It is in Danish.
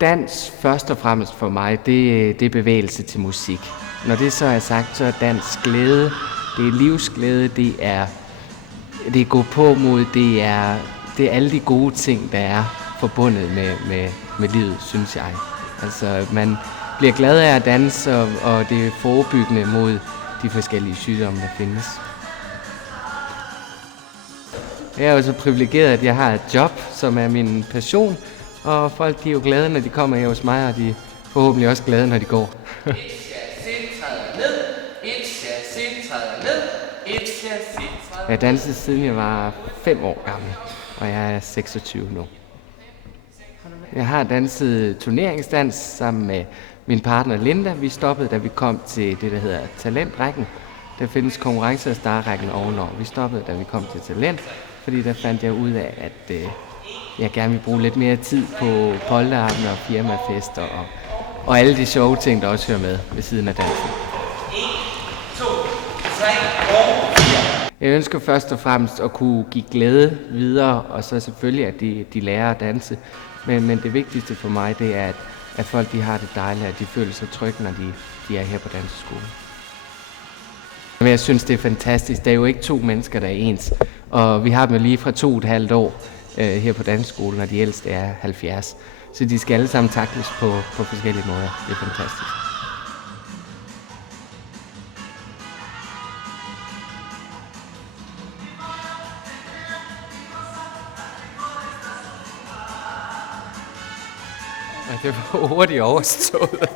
Dans først og fremmest for mig, det er bevægelse til musik. Når det så er sagt, så er dans glæde, det er livsglæde, det er gå på mod, det er alle de gode ting, der er forbundet med livet, synes jeg. Altså, man bliver glad af at danse, og det er forebyggende mod de forskellige sygdomme, der findes. Jeg er jo så privilegeret, at jeg har et job, som er min passion, og folk de er jo glade, når de kommer her hos mig, og de er forhåbentlig også glade, når de går. Jeg har danset siden jeg var 5 år gammel, og jeg er 26 nu. Jeg har danset turneringsdans sammen med min partner Linda. Vi stoppede, da vi kom til det, der hedder talentrækken. Der findes konkurrence- og startrækken ovenover. Vi stoppede, da vi kom til talent, fordi der fandt jeg ud af, at jeg gerne vil bruge lidt mere tid på polterabender og firmafester og alle de sjove ting, der også hører med ved siden af dansen. 1, 2, 3 og 4. Jeg ønsker først og fremmest at kunne give glæde videre, og så selvfølgelig, at de lærer at danse. Men det vigtigste for mig, det er, at folk de har det dejligt, at de føler sig trygge, når de er her på danseskolen. Men jeg synes, det er fantastisk. Der er jo ikke 2 mennesker, der er ens. Og vi har dem lige fra 2,5 år her på danseskolen, og de ældste er 70. Så de skal alle sammen takles på forskellige måder. Det er fantastisk. Det var hurtigt overstået.